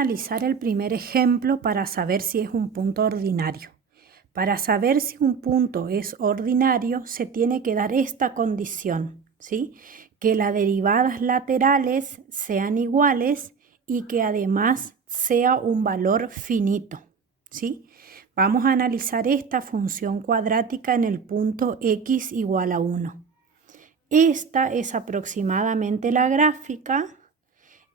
analizar el primer ejemplo para saber si es un punto ordinario. Para saber si un punto es ordinario, se tiene que dar esta condición, ¿sí? Que las derivadas laterales sean iguales y que además sea un valor finito, ¿sí? Vamos a analizar esta función cuadrática en el punto x igual a 1. Esta es aproximadamente la gráfica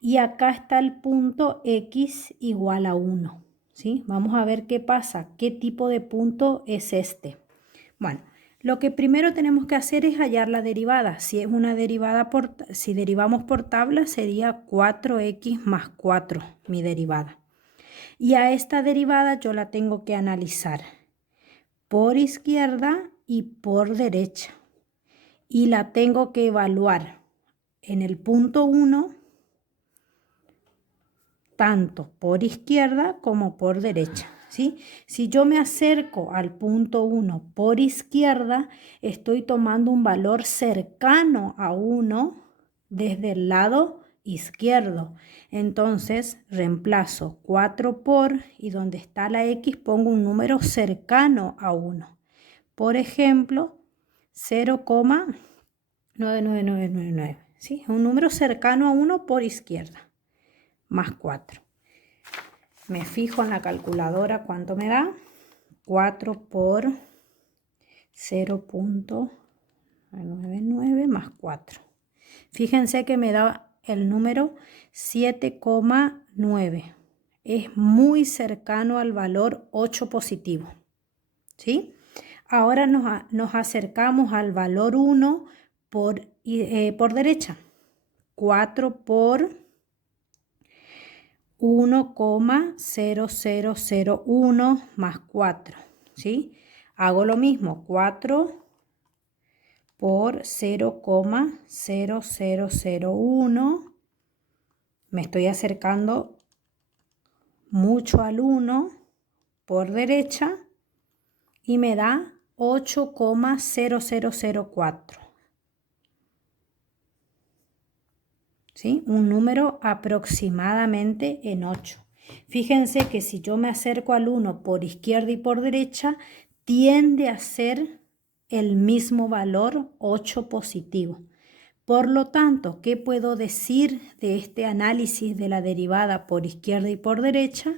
y acá está el punto x igual a 1. ¿Sí? Vamos a ver qué pasa, qué tipo de punto es este. Bueno, lo que primero tenemos que hacer es hallar la derivada. Si es una derivada si derivamos por tabla sería 4x más 4 mi derivada. Y a esta derivada yo la tengo que analizar por izquierda y por derecha. Y la tengo que evaluar en el punto 1 tanto por izquierda como por derecha, ¿sí? Si yo me acerco al punto 1 por izquierda, estoy tomando un valor cercano a 1 desde el lado izquierdo. Entonces reemplazo 4 por y donde está la x pongo un número cercano a 1. Por ejemplo, 0,99999, ¿sí? Un número cercano a 1 por izquierda. Más 4. Me fijo en la calculadora cuánto me da. 4 por 0,99 más 4. Fíjense que me da el número 7,9. Es muy cercano al valor 8 positivo. ¿Sí? Ahora nos acercamos al valor 1 por derecha. 4 por 1,0001 más 4, ¿sí? Hago lo mismo, 4 por 0,0001. Me estoy acercando mucho al 1 por derecha y me da 8,0004. ¿Sí? Un número aproximadamente en 8. Fíjense que si yo me acerco al 1 por izquierda y por derecha, tiende a ser el mismo valor 8 positivo. Por lo tanto, ¿qué puedo decir de este análisis de la derivada por izquierda y por derecha?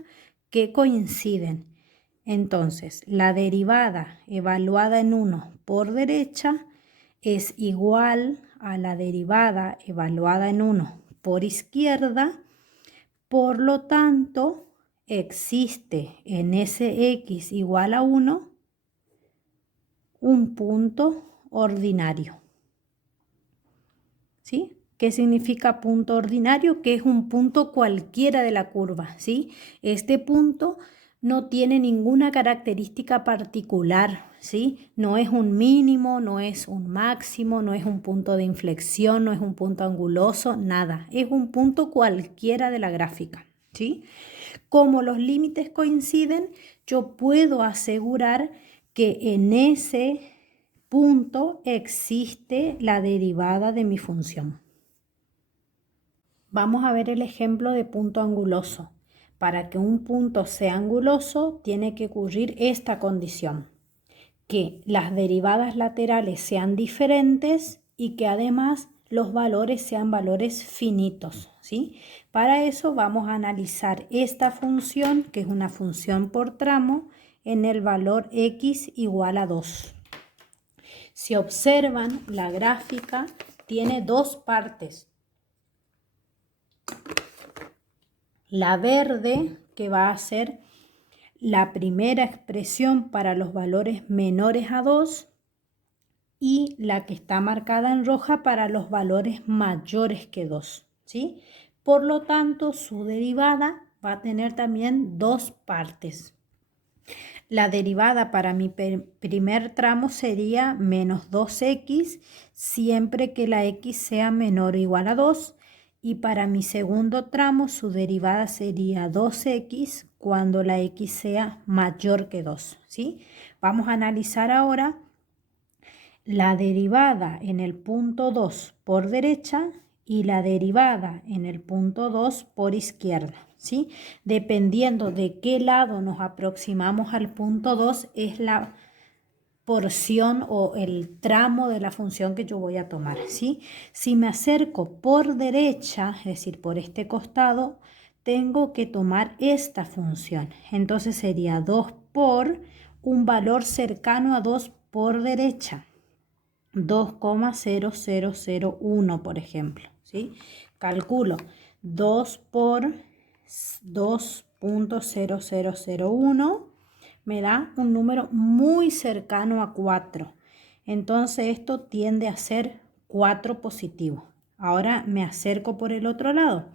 Que coinciden. Entonces, la derivada evaluada en 1 por derecha es igual a la derivada evaluada en 1 por izquierda. Por lo tanto, existe en ese x igual a 1 un punto ordinario. ¿Sí? ¿Qué significa punto ordinario? Que es un punto cualquiera de la curva, ¿sí? Este punto no tiene ninguna característica particular, ¿sí? No es un mínimo, no es un máximo, no es un punto de inflexión, no es un punto anguloso, nada. Es un punto cualquiera de la gráfica, ¿sí? Como los límites coinciden, yo puedo asegurar que en ese punto existe la derivada de mi función. Vamos a ver el ejemplo de punto anguloso. Para que un punto sea anguloso, tiene que ocurrir esta condición: que las derivadas laterales sean diferentes y que además los valores sean valores finitos, ¿sí? Para eso vamos a analizar esta función, que es una función por tramo, en el valor x igual a 2. Si observan, la gráfica tiene dos partes. La verde, que va a ser la primera expresión para los valores menores a 2, y la que está marcada en roja para los valores mayores que 2, ¿sí? Por lo tanto, su derivada va a tener también dos partes. La derivada para mi primer tramo sería menos 2x siempre que la x sea menor o igual a 2. Y para mi segundo tramo su derivada sería 2x cuando la x sea mayor que 2, ¿sí? Vamos a analizar ahora la derivada en el punto 2 por derecha y la derivada en el punto 2 por izquierda. ¿sí? Dependiendo de qué lado nos aproximamos al punto 2 es la porción o el tramo de la función que yo voy a tomar, ¿sí? Si me acerco por derecha, es decir, por este costado, tengo que tomar esta función. Entonces sería 2 por un valor cercano a 2 por derecha. 2,0001, por ejemplo, ¿sí? Calculo 2 por 2,0001 me da un número muy cercano a 4. Entonces esto tiende a ser 4 positivo. Ahora me acerco por el otro lado.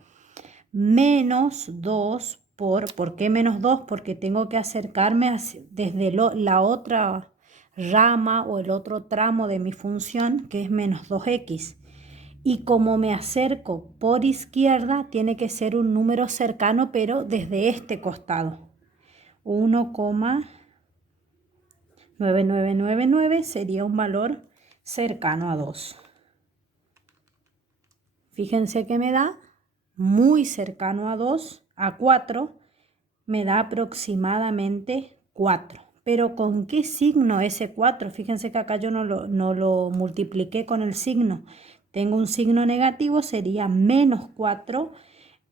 Menos 2 ¿por qué menos 2? Porque tengo que acercarme desde la otra rama o el otro tramo de mi función, que es menos 2x. Y como me acerco por izquierda, tiene que ser un número cercano, pero desde este costado. 1,9999 sería un valor cercano a 2. Fíjense que me da muy cercano a 2, a 4, me da aproximadamente 4. Pero ¿con qué signo ese 4? Fíjense que acá yo no lo multipliqué con el signo. Tengo un signo negativo, sería menos 4.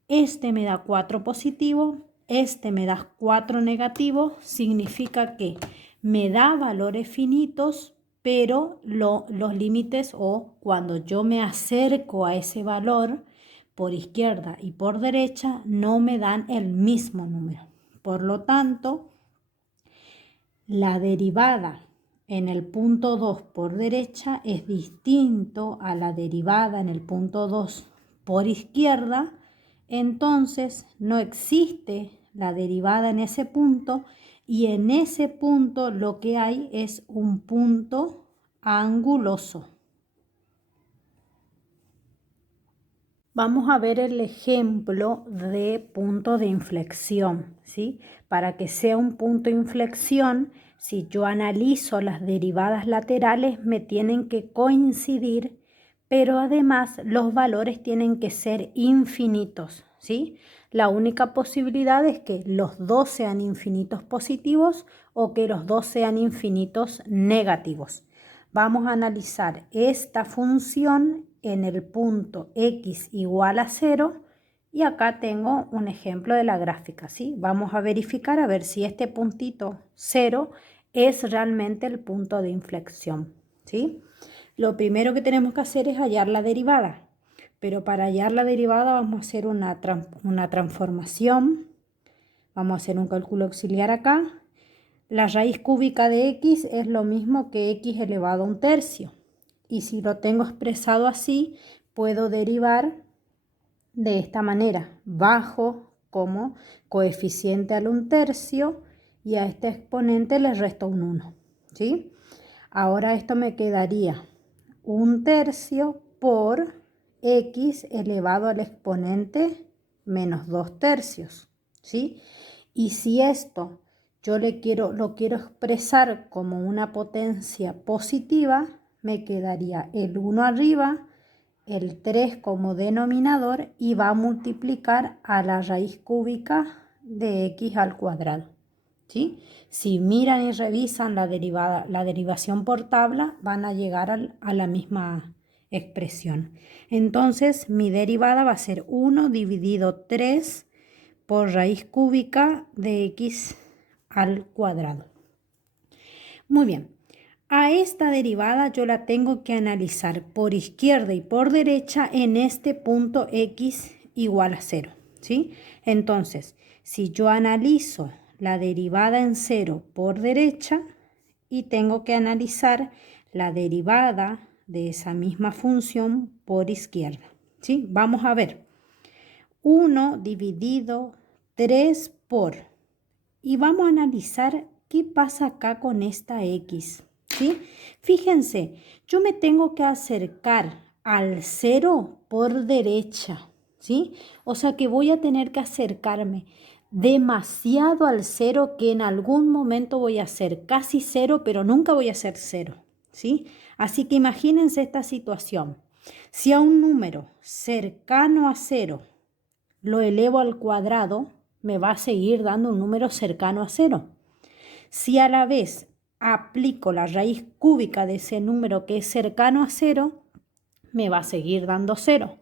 Este me da 4 positivo, este me da 4 negativo. Significa que me da valores finitos, pero los límites o cuando yo me acerco a ese valor por izquierda y por derecha no me dan el mismo número. Por lo tanto, la derivada en el punto 2 por derecha es distinto a la derivada en el punto 2 por izquierda. Entonces no existe la derivada en ese punto y en ese punto lo que hay es un punto anguloso. Vamos a ver el ejemplo de punto de inflexión, ¿sí? Para que sea un punto de inflexión, si yo analizo las derivadas laterales, me tienen que coincidir, pero además los valores tienen que ser infinitos, ¿sí? La única posibilidad es que los dos sean infinitos positivos o que los dos sean infinitos negativos. Vamos a analizar esta función en el punto x igual a 0 y acá tengo un ejemplo de la gráfica, ¿sí? Vamos a verificar a ver si este puntito 0 es realmente el punto de inflexión, ¿sí? Lo primero que tenemos que hacer es hallar la derivada, pero para hallar la derivada vamos a hacer una transformación, vamos a hacer un cálculo auxiliar acá. La raíz cúbica de x es lo mismo que x elevado a un tercio. Y si lo tengo expresado así, puedo derivar de esta manera. Bajo como coeficiente al 1/3 y a este exponente le resto un 1. ¿Sí? Ahora esto me quedaría 1/3 por x elevado al exponente menos 2/3. ¿Sí? Y si esto yo lo quiero expresar como una potencia positiva, me quedaría el 1 arriba, el 3 como denominador y va a multiplicar a la raíz cúbica de x al cuadrado. ¿Sí? Si miran y revisan la derivación por tabla, van a llegar a la misma expresión. Entonces, mi derivada va a ser 1 dividido 3 por raíz cúbica de x al cuadrado. Muy bien, a esta derivada yo la tengo que analizar por izquierda y por derecha en este punto x igual a 0, ¿sí? Entonces, si yo analizo la derivada en 0 por derecha y tengo que analizar la derivada de esa misma función por izquierda, ¿sí? Vamos a ver. 1 dividido 3 por... Y vamos a analizar qué pasa acá con esta x, ¿sí? Fíjense, yo me tengo que acercar al 0 por derecha, ¿sí? O sea que voy a tener que acercarme demasiado al 0 que en algún momento voy a ser casi 0, pero nunca voy a ser 0, ¿sí? Así que imagínense esta situación. Si a un número cercano a 0 lo elevo al cuadrado, me va a seguir dando un número cercano a 0. Si a la vez aplico la raíz cúbica de ese número que es cercano a 0, me va a seguir dando 0.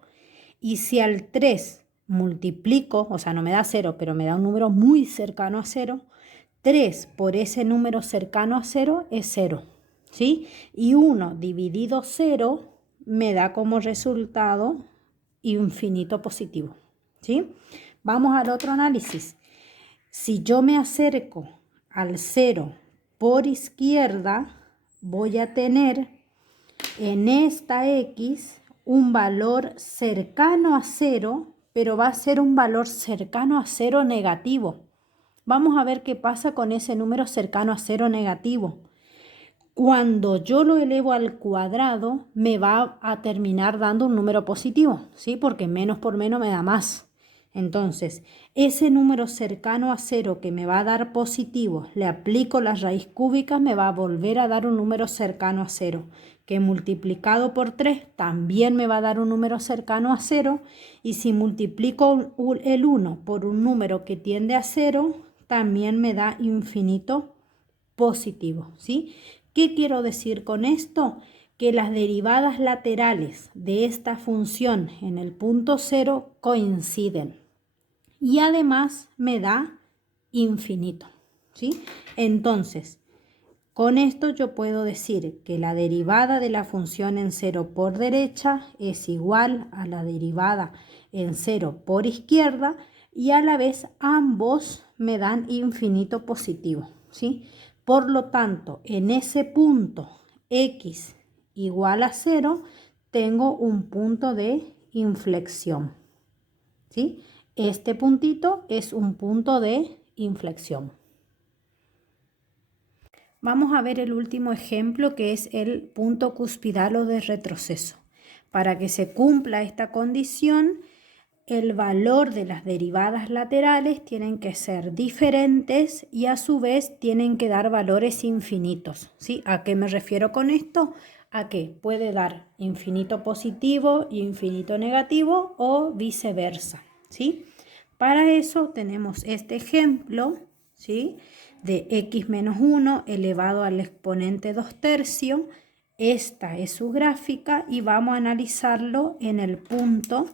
Y si al 3 multiplico, o sea, no me da 0, pero me da un número muy cercano a 0, 3 por ese número cercano a 0 es 0, ¿sí? Y 1 dividido 0 me da como resultado infinito positivo, ¿sí? Vamos al otro análisis. Si yo me acerco al 0 por izquierda, voy a tener en esta X un valor cercano a 0, pero va a ser un valor cercano a 0 negativo. Vamos a ver qué pasa con ese número cercano a 0 negativo. Cuando yo lo elevo al cuadrado, me va a terminar dando un número positivo, ¿sí? Porque menos por menos me da más. Entonces, ese número cercano a 0 que me va a dar positivo, le aplico la raíz cúbica, me va a volver a dar un número cercano a 0, que multiplicado por 3 también me va a dar un número cercano a 0, y si multiplico el 1 por un número que tiende a 0, también me da infinito positivo, ¿sí? ¿Qué quiero decir con esto? Que las derivadas laterales de esta función en el punto 0 coinciden y además me da infinito, ¿sí? Entonces, con esto yo puedo decir que la derivada de la función en 0 por derecha es igual a la derivada en 0 por izquierda y a la vez ambos me dan infinito positivo, ¿sí? Por lo tanto, en ese punto x igual a 0, tengo un punto de inflexión, ¿sí? Este puntito es un punto de inflexión. Vamos a ver el último ejemplo, que es el punto cuspidal o de retroceso. Para que se cumpla esta condición, el valor de las derivadas laterales tienen que ser diferentes y a su vez tienen que dar valores infinitos, ¿sí? ¿A qué me refiero con esto? A que puede dar infinito positivo y infinito negativo o viceversa, ¿sí? Para eso tenemos este ejemplo, ¿sí? De x menos 1 elevado al exponente 2 tercios. Esta es su gráfica y vamos a analizarlo en el punto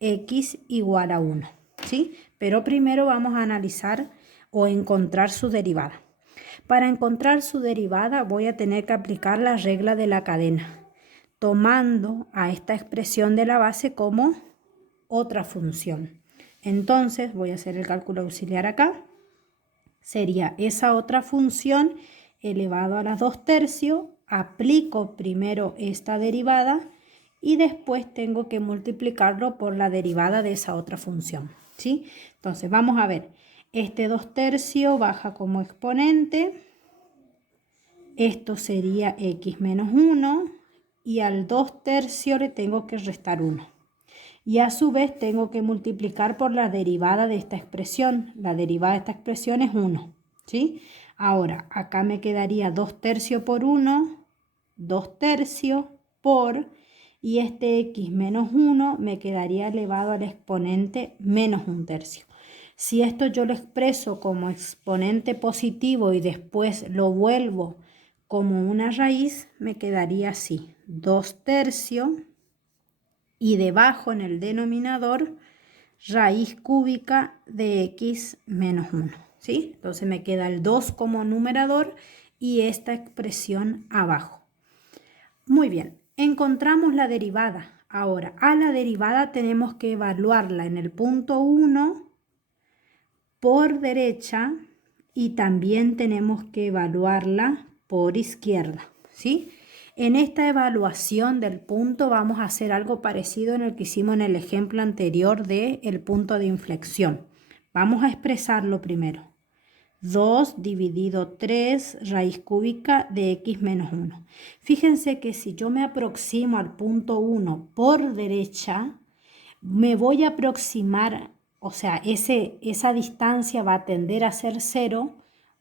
x igual a 1, ¿sí? Pero primero vamos a analizar o encontrar su derivada. Para encontrar su derivada voy a tener que aplicar la regla de la cadena, tomando a esta expresión de la base como otra función. Entonces voy a hacer el cálculo auxiliar acá. Sería esa otra función elevado a las 2 tercios. Aplico primero esta derivada y después tengo que multiplicarlo por la derivada de esa otra función, ¿sí? Entonces vamos a ver, este 2 tercios baja como exponente, esto sería x menos 1 y al 2 tercios le tengo que restar 1. Y a su vez tengo que multiplicar por la derivada de esta expresión. La derivada de esta expresión es 1, ¿sí? Ahora, acá me quedaría 2 tercios por 1, 2 tercios por, y este x menos 1 me quedaría elevado al exponente menos 1 tercio. Si esto yo lo expreso como exponente positivo y después lo vuelvo como una raíz, me quedaría así, 2 tercios y debajo en el denominador raíz cúbica de x menos 1, ¿sí? Entonces me queda el 2 como numerador y esta expresión abajo. Muy bien, encontramos la derivada. Ahora, a la derivada tenemos que evaluarla en el punto 1 por derecha y también tenemos que evaluarla por izquierda, ¿sí? En esta evaluación del punto vamos a hacer algo parecido en el que hicimos en el ejemplo anterior del punto de inflexión. Vamos a expresarlo primero. 2 dividido 3 raíz cúbica de x menos 1. Fíjense que si yo me aproximo al punto 1 por derecha, me voy a aproximar, o sea, esa distancia va a tender a ser 0.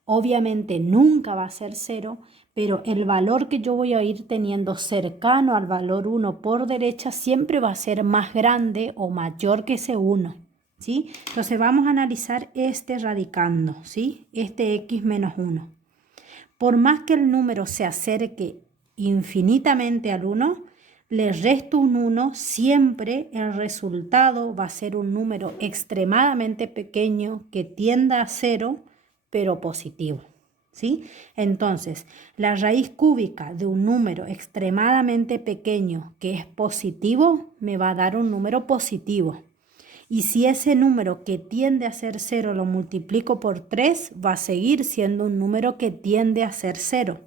Obviamente nunca va a ser 0, pero el valor que yo voy a ir teniendo cercano al valor 1 por derecha siempre va a ser más grande o mayor que ese 1, ¿sí? Entonces vamos a analizar este radicando, ¿sí? Este x menos 1. Por más que el número se acerque infinitamente al 1, le resto un 1, siempre el resultado va a ser un número extremadamente pequeño que tienda a 0, pero positivo, ¿sí? Entonces, la raíz cúbica de un número extremadamente pequeño que es positivo me va a dar un número positivo. Y si ese número que tiende a ser 0 lo multiplico por 3, va a seguir siendo un número que tiende a ser 0.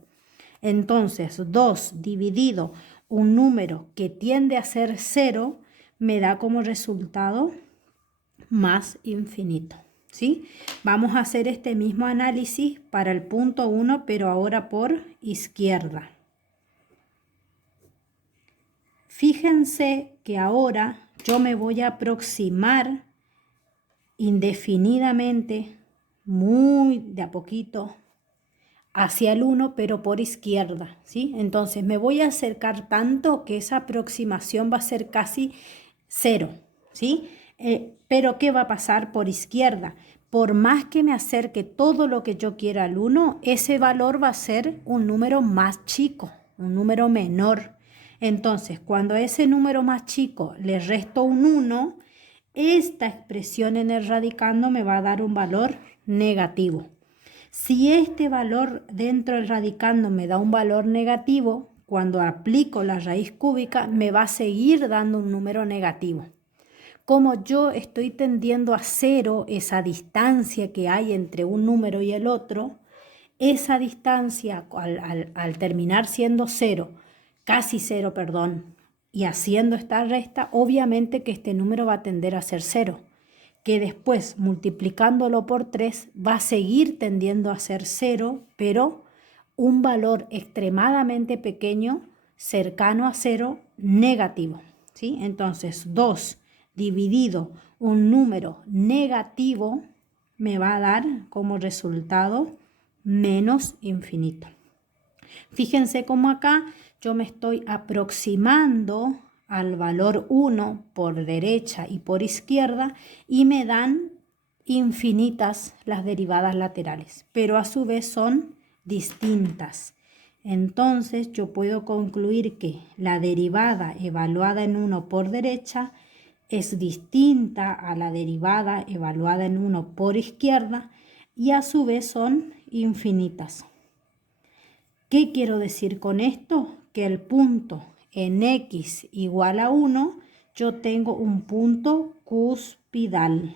Entonces, 2 dividido un número que tiende a ser 0 me da como resultado más infinito, ¿sí? Vamos a hacer este mismo análisis para el punto 1, pero ahora por izquierda. Fíjense que ahora yo me voy a aproximar indefinidamente, muy de a poquito, hacia el 1, pero por izquierda, ¿sí? Entonces me voy a acercar tanto que esa aproximación va a ser casi 0, ¿sí? Pero ¿qué va a pasar por izquierda? Por más que me acerque todo lo que yo quiera al 1, ese valor va a ser un número más chico, un número menor. Entonces, cuando a ese número más chico le resto un 1, esta expresión en el radicando me va a dar un valor negativo. Si este valor dentro del radicando me da un valor negativo, cuando aplico la raíz cúbica me va a seguir dando un número negativo. Como yo estoy tendiendo a 0 esa distancia que hay entre un número y el otro, esa distancia al terminar siendo 0, casi 0, perdón, y haciendo esta resta, obviamente que este número va a tender a ser 0, que después multiplicándolo por 3 va a seguir tendiendo a ser 0, pero un valor extremadamente pequeño, cercano a 0, negativo, ¿sí? Entonces 2 dividido un número negativo me va a dar como resultado menos infinito. Fíjense cómo acá yo me estoy aproximando al valor 1 por derecha y por izquierda y me dan infinitas las derivadas laterales, pero a su vez son distintas. Entonces yo puedo concluir que la derivada evaluada en 1 por derecha es distinta a la derivada evaluada en 1 por izquierda y a su vez son infinitas. ¿Qué quiero decir con esto? Que el punto en x igual a 1, yo tengo un punto cuspidal.